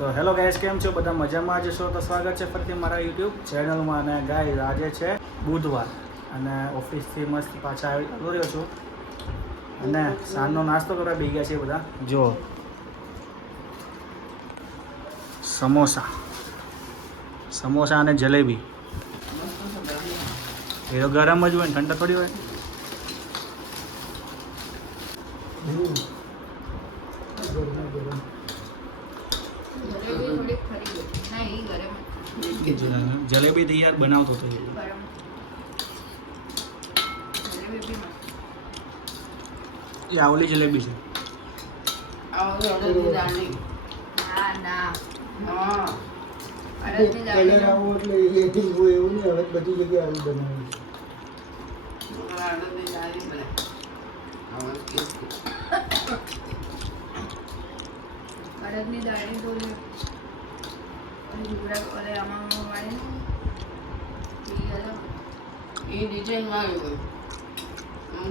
તો hello guys, કેમ છો બધા? મજામાં જ છો? તો સ્વાગત છે ફરીથી મારા યુટ્યુબ ચેનલમાં. અને ગાઈસ, આજે છે બુધવાર અને ઓફિસથી મસ્ત પાછા આવી રહ્યો છું અને સાંજનો નાસ્તો કરવા બેસી ગયા છે બધા. જો સમોસા અને જલેબી. એ તો ગરમ જ હોય ને, ઠંડા થોડી હોય. જલેબી તો યાર બનાવતો હતો. એ આવલી જલેબી છે. અડદની દાળની તો એ ડિઝાઇન વાળી હોય,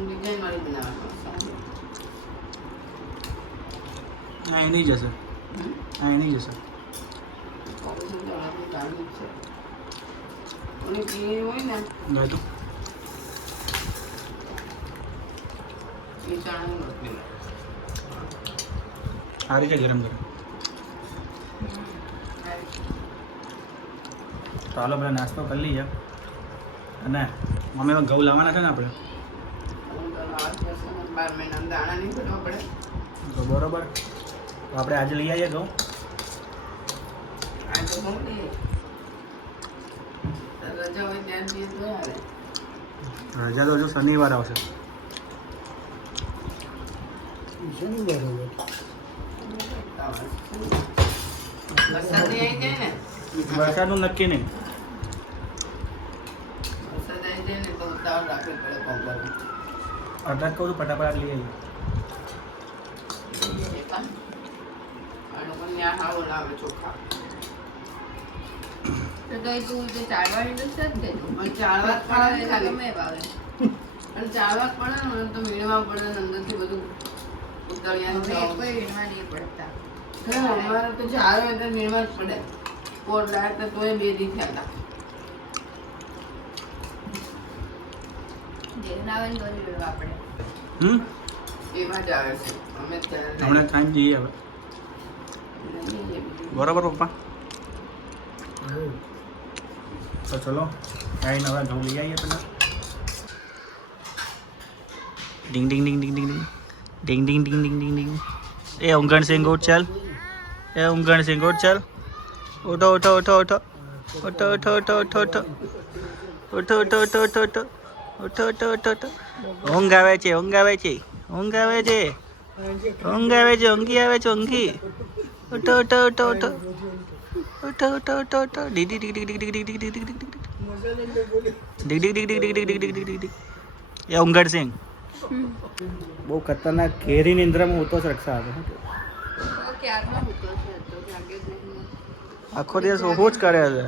ડિઝાઇન વાળી બનાવવાનું. હા, એની જશે. હા, એની જશે. અને ઘી હોય ને ગાતું એ ચણાનું લોટ લેવાનું. સારી છે ગરમ ગરમ. તો હાલો બધા નાસ્તો કરી લઈએ. અને મમ્મીમાં ઘઉં લાવવાના છે ને આપણે, 12 મહિના દાણા નહીં ભરવા પડે. તો બરોબર. તો આપણે આજે લઈ આવીએ ઘઉં. આ તો બહુ નહીં, રજા હોય ત્યાં દિવસ ન આવે. રજા તો હજુ શનિવાર આવશે. વરસાદ આવી જાય ને, વરસાદનું નક્કી નહીં. વરસાદ આવી જાય ને તો ઉતાવળ રાખવી પડે કોમ્પર. અડધા કહું ફટાફટ લઈ આવીએ. આ લોકો ત્યાં હાવો લાવે ચોખા. તો તું જે ચાલવાની તો છે જ તે પણ ચાલવા પડે ખાલી ગમે ભાવે. અને ચાલવા પડે ને તો વીણવા પડે ને અંદરથી બધું ઉતળિયા કોઈ વીણવા નહીં પડતા. અમારે તો ચાલે એટલે વીણવા જ પડે. કોર લાય તો તોય બે દી થયા હતા. એવા જ આવે છે. અમે હમણાં ખાઈને જઈએ હવે. બરોબર પપ્પા. તો ચલો આવીને હવે ઘઉં લઈ આવીએ પેલા. ડિંગ ડિંગ ડિંગ ડિંગ ડિંગ ડિંગ ડિંગ ડિંગ ડિંગ ડિંગ ડિંગ. એ ઊંઘણ સિંહ ઉઠ ચાલ. એ ઊંઘણ સિંહ ઉઠ ચાલ. ઉઠો ઉઠો ઉઠો ઉઠો ઉઠો ઉઠો ઉઠો ઉઠો ઉઠો ઉઠો ઉઠો ઉઠો ઉઠો ઉઠો ઉઠો ઉઠો ઉઠો ઉઠો. ઊંઘ આવે છે, ઊંઘ આવે છે, ઊંઘ આવે છે, ઊંઘ આવે છે, ઊંઘી આવે છે, ઊંઘી. ઉઠો ઉઠો ઉઠો ઉઠો ઉઠો ઉઠો ઉઠો ઉઠો. ડી ડી ડી ડી ડી ડી ડી ડી ડી ડી ડી ડી ડી ડી ડી ડી ડી ડી. એ ઊંઘણ સિંહ બહુ ખતરનાક ઘેરી નિંદ્રામાં ઉતો છે. રક્ષા હતો આખો દિવસ ઓહો જ કરે છે.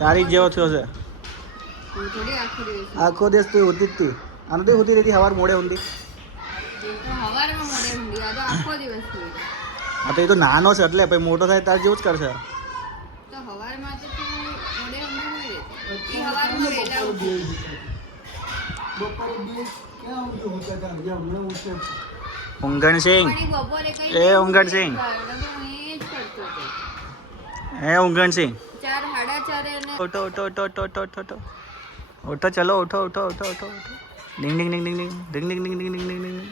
તારી જ જેવો થયો છે આખો દિવસ. તું હોતી જ તી આને તો હોતી રહેતી. સવાર મોડે ઊંધી. હા, તો એ તો નાનો છે એટલે પછી મોટો થાય તાર જેવું જ કરશે. ઊંઘણ સિંહ, એ ઊંઘણ સિંહ, એ ઊંઘણ સિંહ. ઉઠો ઉઠો ઉઠો ઉઠો ઉઠો ઉઠો ઉઠો ઉઠો. ચલો ઉઠો ઉઠો ઉઠો ઉઠો ઉઠો. ડિંગ ડિંગ ડિંગ ડિંગ ડિંગ ડિંગ ડિંગ ડિંગ ડિંગ ડિંગ ડિંગ ડિંગ.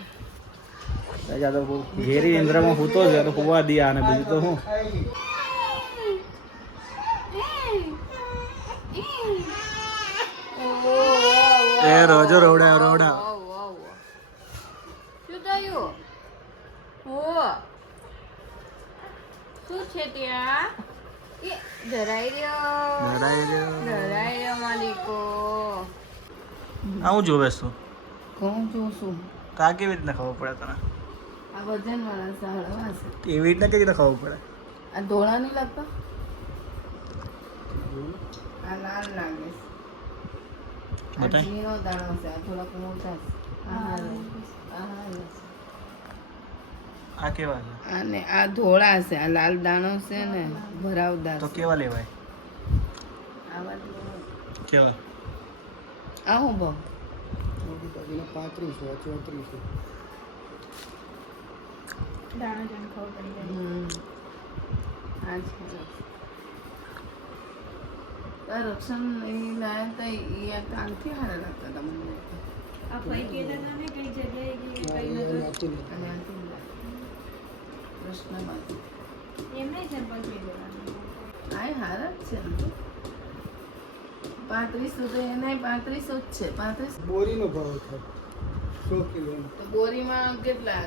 રાજા તો ઘેરી ઇન્દ્રમાં હૂતો છે તો હોવા દે આને. બીજું તો હું. એ રોજો રવડાવ રવડાવ. શું થયું? શું છે ત્યાં? એ ધરાઈ રહ્યો માલિકો. આવું જોવેશ તું? કોણ જોશું? તો આ કેવી રીતના ખબર પડે તને? આ વજન વાળા સાળવા છે. એવી રીતના કેવી રીતે ખબર પડે? આ ધોળા નહીં લાગતા? આ લાલ લાગે છે. આ ઝીણો દાણો છે. આ થોડાક મોટા છે. આ આ કેવા છે? અને આ ધોળા છે, આ લાલ દાણો છે ને ભરાવદાર તો છે. કેવા લેવાય? આવા કેવા? આ હું ભાવ 35 દાણા જણ ખબર પડી જાય. આ છે રક્ષણ એ લાયા હતા એ કાલથી હારા લાગતા હતા મને. આ ભાઈ કહેતા હતા ને કઈ જગ્યાએ કે કઈ નગર અને આથી કૃષ્ણમાંથી એમને સેમ્પલ કહી દેવાનું. આ હારા જ છે ને તો 3500 તો એના 3500 જ છે 35. બોરીનો ભાવ થાય 100 કિલો તો બોરીમાં કેટલા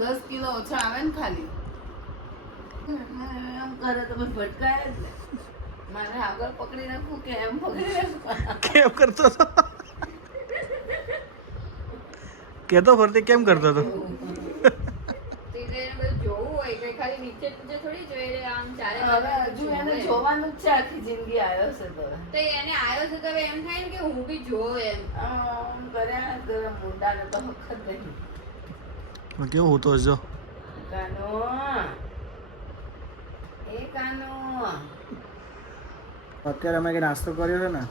10 કિલો ઓછા આવે ને ખાલી. એમ કરે તો પછી ભટકાય જ ને. મારે આગળ પકડી રાખવું કે એમ પકડી રાખવું? કેમ કરતો હતો? કેતો ફરતી કેમ કરતો હતો? જોવું હોય કે ખાલી નીચે નીચે થોડી જોઈ રે આમ ચાલે હવે હજુ એને જોવાનું જ છે આખી જિંદગી આવ્યો છે તો તો એને આવ્યો છે તો હવે એમ થાય ને કે હું બી જોઉં એમ. આમ કર્યા ને કરે મુંડાને તો વખત નહીં. કેવું હોતો જો કાનો એ કાનો અત્યારે અમે કે નાસ્તો કર્યો છે ને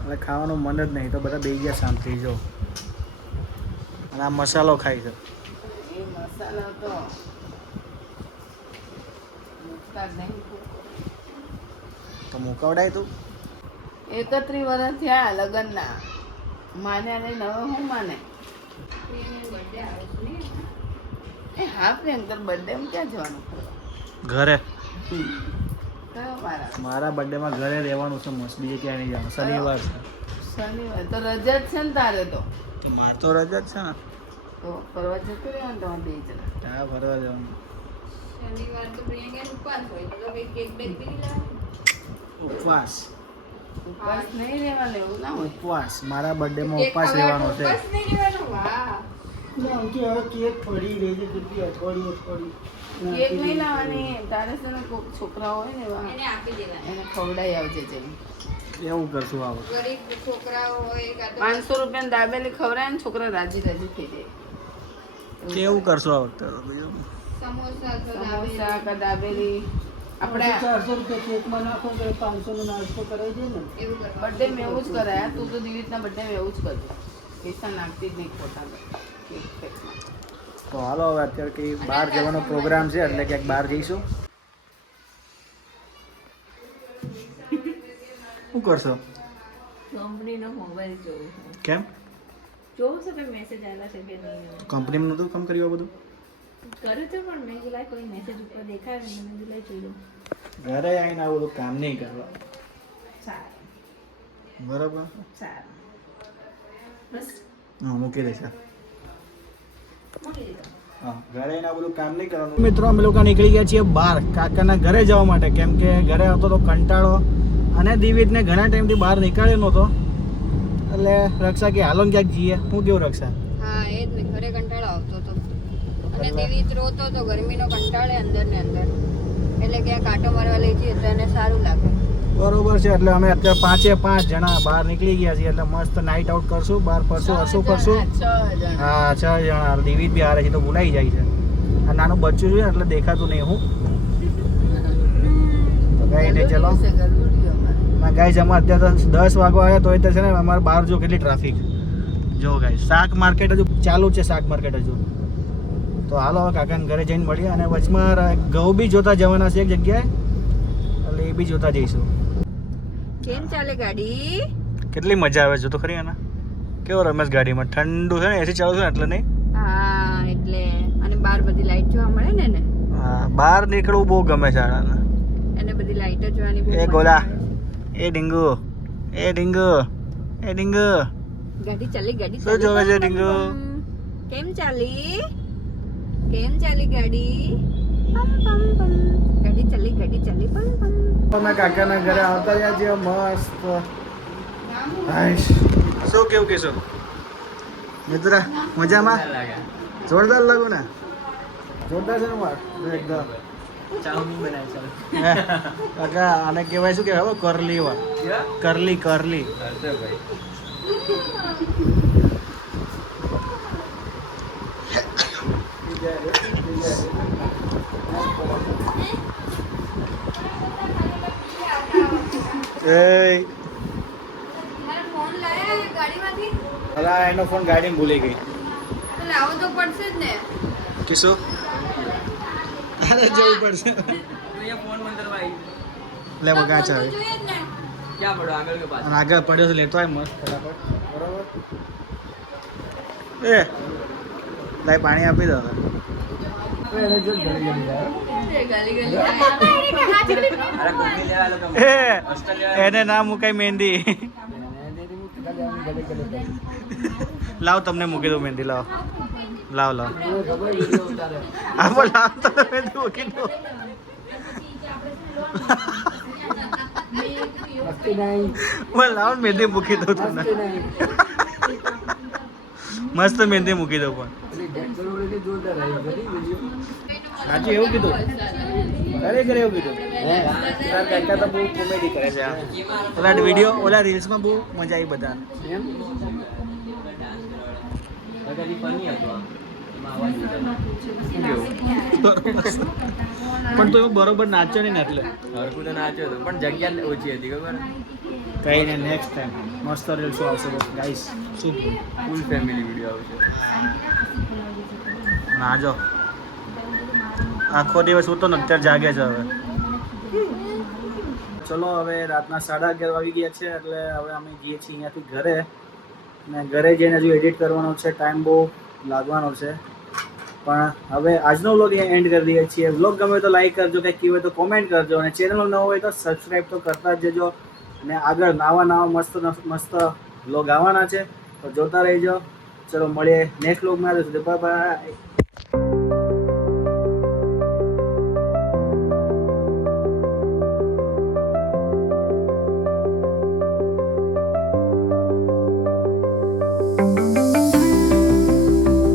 એટલે ખાવાનું મન જ નહીં તો બધા બેસી ગયા શાંતિ જો. અને આ મસાલો ખાય છે. એ મસાલો તો મુકતા જ નહીં. તો મુકાવડાય તું 31 વર્ષ થયા લગ્નના. માન્યા નહીં હવે હું માને. બર્થડે આવે છે ને એ હા પ્રિયંકર બર્થડે માં ક્યાં જવાનું ઘરે. કયો મારા મારા બર્થડેમાં ઘરે રહેવાનું છે મસ્ત, બીજે ક્યાંય નહીં જવાનું. શનિવાર છે શનિવાર તો રજા જ છે ને તારે તો તો માર તો રજા જ છે ને. તો ફરવા જતું રહેવાનું તમારે બે જણા. હા ફરવા જવાનું. શનિવાર તો પ્રિયંકા ઉપવાસ હોય તો કઈ કેક બેક કરી લાવે. ઉપવાસ ઉપવાસ નહીં રહેવાનું એવું ના હોય. ઉપવાસ મારા બર્થડેમાં કેક ઉપવાસ ખાવાનો રહેવાનો છે. ઉપવાસ નહીં રહેવાનો. વાહ આમ કે હવે કેક પડી રહી છે કેટલી અઠવાડિયું કેક નહીં લાવવાની તારે છે ને કોક છોકરા હોય ને એવા એને આપી દેવાનું. એને ખવડાવી આવજે જઈને. એવું કરશું આવો. ગરીબ છોકરાઓ હોય કાં તો 500 રૂપિયાની દાબેલી ખવડાવે ને છોકરા રાજી રાજી થઈ જાય. કેવું કરશું આ વખતે તો બીજું? સમોસા તો સમોસા કા દાબેલી આપણે 400 રૂપિયા કેકમાં નાખો તો 500 નો નાસ્તો કરાવી દે ને. એવું કરવાનું. બર્થડે માં એવું જ કરાય. તું તો દિવીતના બર્થડે માં એવું જ કરજો. પૈસા નાખતી જ નહીં ખોટા કેક પેકમાં. તો હાલો હવે અત્યારે કંઈ બહાર જવાનો પ્રોગ્રામ છે એટલે ક્યાંક બહાર જઈશું. શું કરશો? કંપનીનો મોબાઈલ જોઉં છું. કેમ જોઉં છું કે મેસેજ આવ્યા છે કે નહીં. કંપનીમાં નહોતું કામ કર્યું આ બધું? કર્યું છે પણ મેં કીધું કોઈ મેસેજ ઉપર દેખાય ને મેં કીધું જોઈ લઉં. ઘરે આવીને આ બધું કામ નહીં કરવા. સારું બરાબર. સારું બસ હા મૂકી દઈશ. મૂકી દીધો. હા ઘરે આવીને આ બધું કામ નહીં કરવાનું. મિત્રો અમે લોકો નીકળી ગયા છીએ બહાર કાકાના ઘરે જવા માટે, કેમ કે ઘરે હતો તો કંટાળો અને દિવિતને ઘણા ટાઈમથી બહાર નીકળ્યો નહોતો એટલે રક્ષા કે હાલો ને ક્યાંક જઈએ. હું કેવું રક્ષા? હા એ જ ને ઘરે કંટાળો આવતો હતો અને દિવીત રોતો હતો ગરમીનો કંટાળે અંદર ને અંદર એટલે ક્યાંક કાંટો મારવા લઈ જઈએ તો એને સારું લાગે. બરોબર છે. એટલે અમે અત્યારે 5 જણા બહાર નીકળી ગયા છીએ એટલે મસ્ત નાઇટ આઉટ કરશું, બહાર ફરશું, હરશું ફરશું. 6 જણા. હા 6 જણા. દિવિત બી હારે છે તો બોલાઈ જાય છે. આ નાનું બચ્ચું છે એટલે દેખાતું નહીં. હું તો કઈ નહીં ચલો. છે ગરબુડીઓ અમારે. ગાઈઝ અમે અત્યારે તો 10 વાગવા આવ્યા તો છે ને અમારે બહાર જો કેટલી ટ્રાફિક જો ગાઈઝ. શાક માર્કેટ હજુ ચાલુ છે, શાક માર્કેટ હજુ. તો હાલો હવે કાકાને ઘરે જઈને મળીએ અને વચમાં ઘઉં બી જોતા જવાના છે એક જગ્યાએ એટલે એ બી જોતા જઈશું. કેમ ચાલે ગાડી? કેટલી મજા આવે છે તો ખરી આના. કેવો રમેશ ગાડીમાં ઠંડુ છે ને, એસી ચાલુ છે ને એટલે નહીં. હા એટલે અને બહાર બધી લાઈટ જોવા મળે ને એને. હા બહાર નીકળવું બહુ ગમે છે આને. એને બધી લાઈટો જોવાની બહુ એ મજા ગોલા આવે. એ ડીંગુ એ ડીંગુ એ ડીંગુ ગાડી ચાલી શું જોવે છે ડીંગુ? કેમ ચાલી ગાડી? પમ પમ પમ ગાડી ચાલી પમ પમ. અમે કાકાના ઘરે આવતા રહ્યા છીએ મસ્ત. હાઈશ શું કેવું કહેશો મિત્ર? મજામાં? જોરદાર લાગુ ને? જોરદાર છે ને માર એકદમ. ચાઉમીન બનાવી છે. કાકા આને કહેવાય શું કહેવાય? કરલી વા કરલી કરલી. ફોન લાયા ગાડીમાંથી અલા એનો ફોન ગાડીમાં ભૂલી ગઈ તો લાવવો તો પડશે જ ને. કિશો અરે જવું પડશે લે બગા ચાલે તો જોઈએ જ ને. અને આગળ પડ્યો છે લેતો આય મસ્ત ફટાફટ બરાબર એ લાય પાણી આપી દો એને ના મુકાય મહેંદી લાવ તમને મૂકી દઉં મહેંદી લાવ લાવ લાવ આપો લાવ તમને મહેંદી મૂકી દઉં લાવ મહેંદી મૂકી દઉં તમને મસ્ત મહેંદી મૂકી દઉં પણ સાચું એવું કીધું ખરેખર એવું કીધું કાકા તો બહુ કોમેડી કરે છે ઓલા વિડીયો ઓલા રીલ્સમાં બહુ મજા આવી બધા પણ તો બરોબર નાચ્યો નહીં ને એટલે નાચ્યો હતો પણ જગ્યા ઓછી હતી ખબર કઈ નહીં નેક્સ્ટ ટાઈમ મસ્ત રીલ્સો આવશે બસ ગાઈસ શું ફૂલ ફેમિલી વિડીયો આવશે નાજો આખો દિવસ હું તો અત્યારે જાગે છે હવે ચલો હવે રાતના 11:30 વાગી ગયા છે એટલે હવે અમે જઈએ છીએ અહીંયાથી ઘરે ને ઘરે જઈને હજુ એડિટ કરવાનો છે ટાઈમ બહુ લાગવાનો છે પણ હવે આજનો વ્લોગ અહીંયા એન્ડ કરી દઈએ છીએ વ્લોગ ગમે તો લાઈક કરજો કંઈક કહેવું હોય તો કોમેન્ટ કરજો અને ચેનલ નવો હોય તો સબસ્ક્રાઈબ તો કરતા જ જજો અને આગળ નવા મસ્ત વ્લોગ આવવાના છે તો જોતા રહેજો ચલો મળીએ નેક્સ્ટ વ્લોગમાં બાય બાય